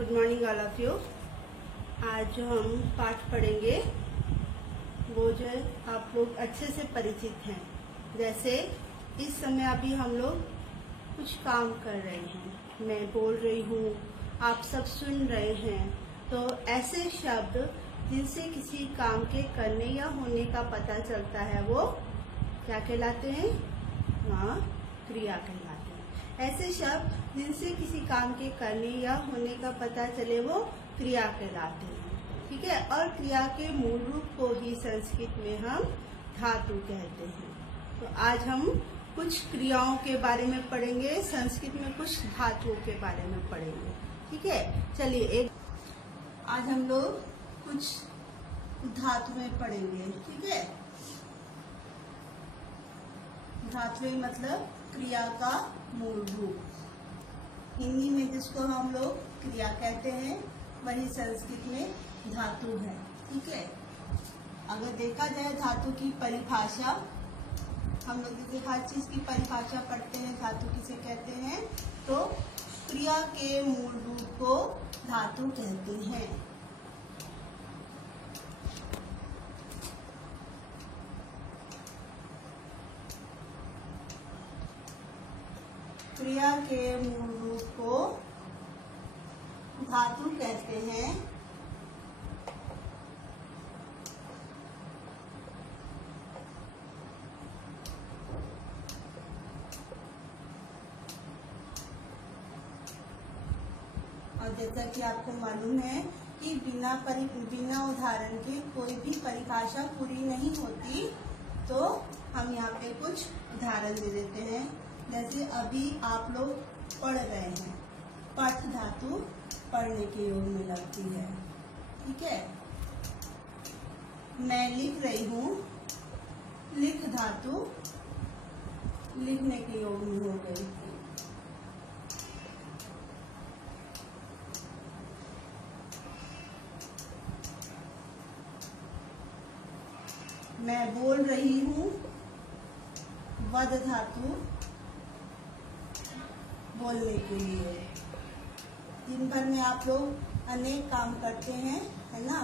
Good morning all of you. आज जो हम पाठ पढ़ेंगे वो जो है आप लोग अच्छे से परिचित हैं। जैसे इस समय अभी हम लोग कुछ काम कर रहे हैं, मैं बोल रही हूँ, आप सब सुन रहे हैं, तो ऐसे शब्द जिनसे किसी काम के करने या होने का पता चलता है वो क्या कहलाते हैं? हाँ, क्रिया कहलाते हैं। ऐसे शब्द जिनसे किसी काम के करने या होने का पता चले वो क्रिया कहलाते हैं। ठीक है। और क्रिया के मूल रूप को ही संस्कृत में हम धातु कहते हैं। तो आज हम कुछ क्रियाओं के बारे में पढ़ेंगे, संस्कृत में कुछ धातुओं के बारे में पढ़ेंगे। ठीक है। चलिए आज हम लोग कुछ धातुएं पढ़ेंगे। ठीक है। धातुएं मतलब क्रिया का मूल रूप। हिंदी में जिसको हम लोग क्रिया कहते हैं वही संस्कृत में धातु है। ठीक है। अगर देखा जाए धातु की परिभाषा, हम लोग जैसे हर चीज की परिभाषा पढ़ते हैं, धातु किसे कहते हैं, तो क्रिया के मूल रूप को धातु कहते हैं। क्रिया के मूल रूप को धातु कहते हैं। और जैसा कि आपको मालूम है कि बिना उदाहरण के कोई भी परिभाषा पूरी नहीं होती, तो हम यहाँ पे कुछ उदाहरण दे देते हैं। जैसे अभी आप लोग पढ़ रहे हैं, पठ धातु पढ़ने के योग में लगती है। ठीक है। मैं लिख रही हूँ, लिख धातु लिखने के योग में हो गई। मैं बोल रही हूँ, वद धातु बोलने के लिए। दिन भर में आप लोग अनेक काम करते हैं, है ना,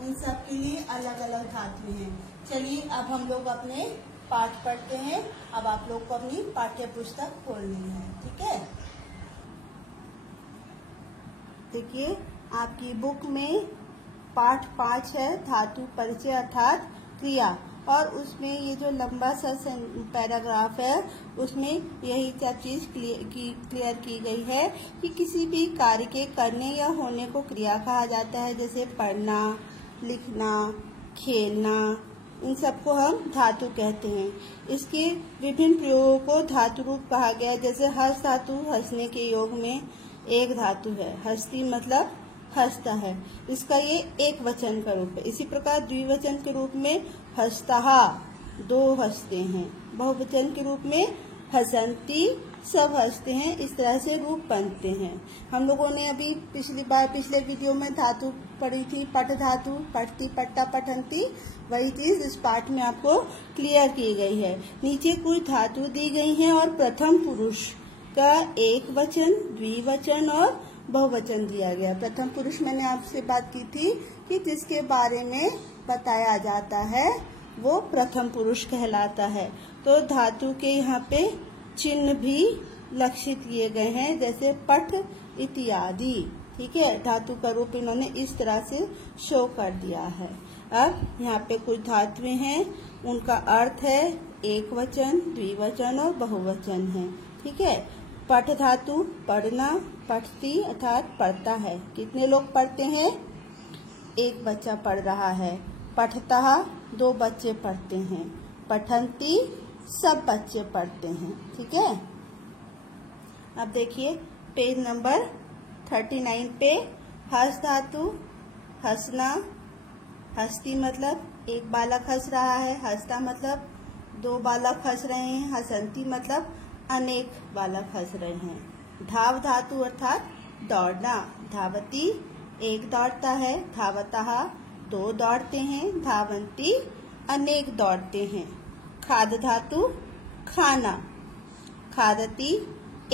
उन सब के लिए अलग अलग धातु हैं। चलिए अब हम लोग अपने पाठ पढ़ते हैं। अब आप लोग को अपनी पाठ्य पुस्तक खोलनी है। ठीक है। देखिए आपकी बुक में पाठ 5 है, धातु परिचय अर्थात क्रिया, और उसमें ये जो लंबा सा पैराग्राफ है उसमें यही सब चीज क्लियर की गई है कि किसी भी कार्य के करने या होने को क्रिया कहा जाता है। जैसे पढ़ना, लिखना, खेलना, इन सबको हम धातु कहते हैं। इसके विभिन्न प्रयोगों को धातु रूप कहा गया है। जैसे हस्त धातु हंसने के योग में एक धातु है, हस्ती मतलब हंसता है, इसका ये एक वचन का रूप है। इसी प्रकार द्विवचन के रूप में हस्तः, दो हंसते हैं। बहुवचन के रूप में हसंती, सब हंसते हैं। इस तरह से रूप बनते हैं। हम लोगों ने अभी पिछले वीडियो में धातु पढ़ी थी, पठ धातु, पठती, पट्टा, पठंती। वही चीज इस पाठ में आपको क्लियर की गई है। नीचे कुछ धातु दी गई हैं और प्रथम पुरुष का एक वचन, द्विवचन और बहुवचन दिया गया। प्रथम पुरुष मैंने आपसे बात की थी कि जिसके बारे में बताया जाता है वो प्रथम पुरुष कहलाता है। तो धातु के यहाँ पे चिन्ह भी लक्षित किए गए हैं, जैसे पठ इत्यादि। ठीक है। धातु का रूप इन्होंने इस तरह से शो कर दिया है। अब यहाँ पे कुछ धातुएं हैं, उनका अर्थ है एक वचन, द्विवचन और बहुवचन है। ठीक है। पठ धातु पढ़ना, पठती अर्थात पढ़ता है। कितने लोग पढ़ते हैं? एक बच्चा पढ़ रहा है। पठतः दो बच्चे पढ़ते हैं। पठंती सब बच्चे पढ़ते हैं। ठीक है। अब देखिए पेज नंबर 39 पे हस्त धातु हंसना, हस्ती मतलब एक बालक हंस रहा है, हंसता मतलब दो बालक हंस रहे हैं, हसंती मतलब अनेक बालक हंस रहे हैं। धाव धातु अर्थात दौड़ना, धावती एक दौड़ता है, धावतः दो दौड़ते हैं, धावंती अनेक दौड़ते हैं। खाद धातु खाना, खादती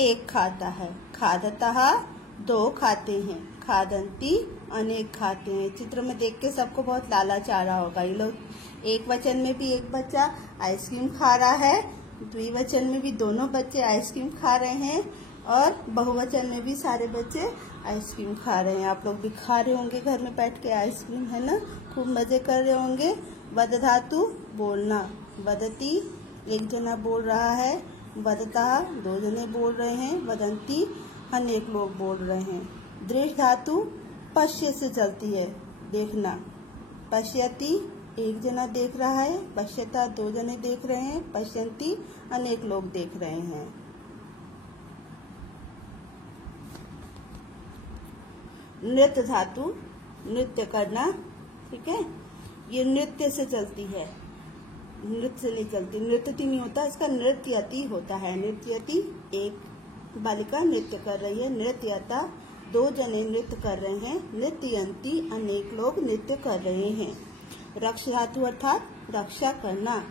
एक खाता है, खादतः दो खाते हैं, खादंती अनेक खाते हैं। चित्र में देख के सबको बहुत लालच आ रहा होगा। ये लोग एक वचन में भी एक बच्चा आइसक्रीम खा रहा है, द्विवचन में भी दोनों बच्चे आइसक्रीम खा रहे हैं और बहुवचन में भी सारे बच्चे आइसक्रीम खा रहे हैं। आप लोग भी खा रहे होंगे घर में बैठ के आइसक्रीम, है ना, खूब मजे कर रहे होंगे। वद धातु बोलना, वदती एक जना बोल रहा है, वदता दो जने बोल रहे हैं, वदंती अनेक लोग बोल रहे हैं। दृढ़ धातु पश्य से चलती है, देखना। पश्यति एक जना देख रहा है, पश्यता दो जने देख रहे हैं, पश्यंती अनेक लोग देख रहे हैं। नृत्य धातु नृत्य करना, ठीक है, ये नृत्य से चलती है, नृत्य से नहीं चलती, नृत्यति नहीं होता, इसका नृत्यति होता है। नृत्यति एक बालिका नृत्य कर रही है, नृत्यता दो जने नृत्य कर रहे हैं, नृत्यंती अनेक लोग नृत्य कर रहे हैं। रक्ष धातु अर्थात रक्षा करना,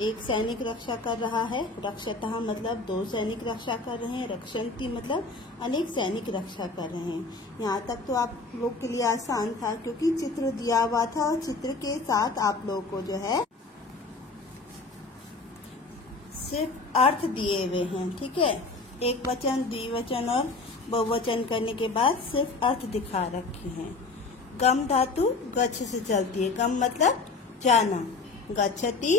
एक सैनिक रक्षा कर रहा है, रक्षतः मतलब दो सैनिक रक्षा कर रहे हैं, रक्षंती मतलब अनेक सैनिक रक्षा कर रहे हैं। यहाँ तक तो आप लोग के लिए आसान था क्योंकि चित्र दिया हुआ था और चित्र के साथ आप लोगों को जो है सिर्फ अर्थ दिए हुए हैं, ठीक है। एक वचन, द्विवचन और बहुवचन करने के बाद सिर्फ अर्थ दिखा रखे हैं। गम धातु गच्छ से चलती है, गम मतलब जाना, गच्छति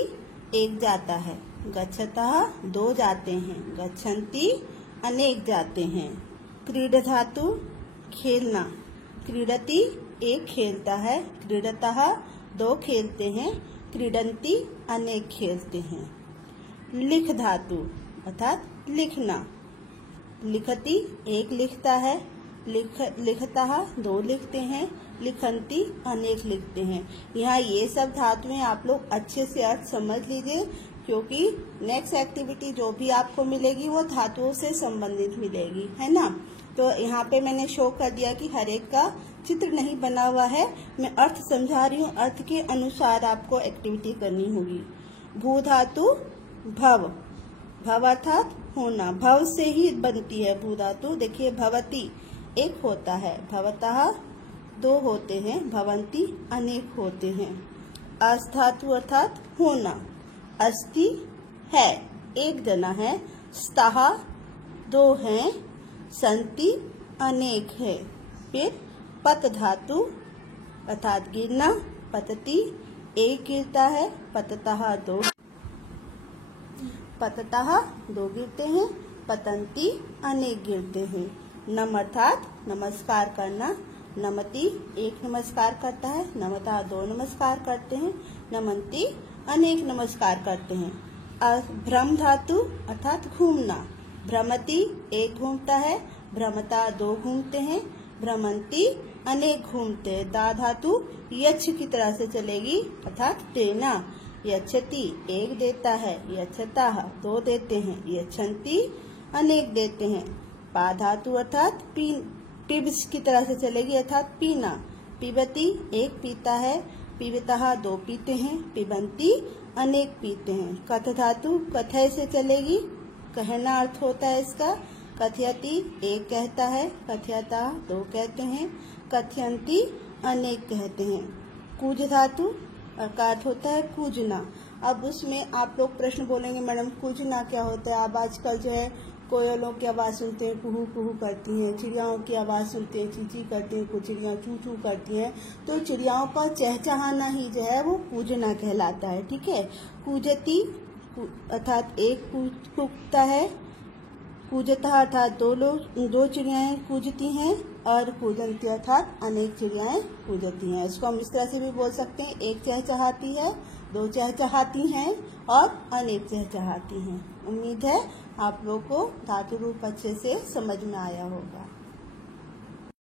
एक जाता है, गच्छतः दो जाते हैं, गच्छन्ति अनेक जाते हैं। क्रीड धातु खेलना, क्रीडति एक खेलता है, क्रीडतः दो खेलते हैं, क्रीडन्ति अनेक खेलते हैं। लिख धातु अर्थात लिखना, लिखति एक लिखता है, लिखतः दो लिखते हैं, लिखंती अनेक लिखते हैं। यहाँ ये सब धातुएं आप लोग अच्छे से अर्थ समझ लीजिए क्योंकि नेक्स्ट एक्टिविटी जो भी आपको मिलेगी वो धातुओं से संबंधित मिलेगी, है ना। तो यहाँ पे मैंने शो कर दिया कि हर एक का चित्र नहीं बना हुआ है, मैं अर्थ समझा रही हूँ, अर्थ के अनुसार आपको एक्टिविटी करनी होगी। भू धातु भव, भव अर्थात होना, भव से ही बनती है भू धातु। देखिए भवती एक होता है, भवतः दो होते हैं, भवंती अनेक होते हैं। अस धातु अर्थात होना, अस्ति है एक जना है, स्तः दो हैं, संति अनेक है। फिर पत धातु अर्थात गिरना, पतति एक गिरता है, पततः दो, पततः दो गिरते हैं, पतंती अनेक गिरते हैं। नम अर्थात नमस्कार करना, नमति एक नमस्कार करता है, नमता दो नमस्कार करते हैं, नमंती अनेक नमस्कार करते हैं। भ्रम धातु अर्थात घूमना, भ्रमति एक घूमता है, भ्रमता दो घूमते हैं, भ्रमंती अनेक घूमते हैं। दा धातु यक्ष की तरह से चलेगी अर्थात देना, यच्छति एक देता है, यच्छता दो देते हैं, यच्छन्ति अनेक देते हैं। पा धातु अर्थात पिब्स की तरह से चलेगी अर्थात पीना, पिबती एक पीता है, पिबतः दो पीते हैं, पिबंती अनेक पीते हैं। कथ धातु कथय से चलेगी, कहना अर्थ होता है इसका, कथयति एक कहता है, कथयता दो कहते हैं, कथयंती अनेक कहते हैं। कूज धातु का अर्थ होता है कूजना। अब उसमें आप लोग प्रश्न बोलेंगे मैडम कूजना क्या होता है। अब आजकल जो है कोयलों की आवाज़ सुनते हैं, कुहू कुहू करती हैं, चिड़ियाओं की आवाज़ सुनते हैं, चींची करती हैं, कुछ चिड़ियाँ चू चू करती हैं, तो चिड़ियाओं का चहचहाना ही जो है वो कूजना कहलाता है, ठीक है। कूजती अर्थात एक कूजता है, कूजता अर्थात दो चिड़ियाएं कूजती हैं, और कूजंती अर्थात अनेक चिड़ियाएं कूजती हैं। इसको हम इस तरह से भी बोल सकते हैं, एक चहचहाती है, दो चहचहाती हैं और अनेक चहचहाती हैं। उम्मीद है आप लोगों को धातु रूप अच्छे से समझ में आया होगा।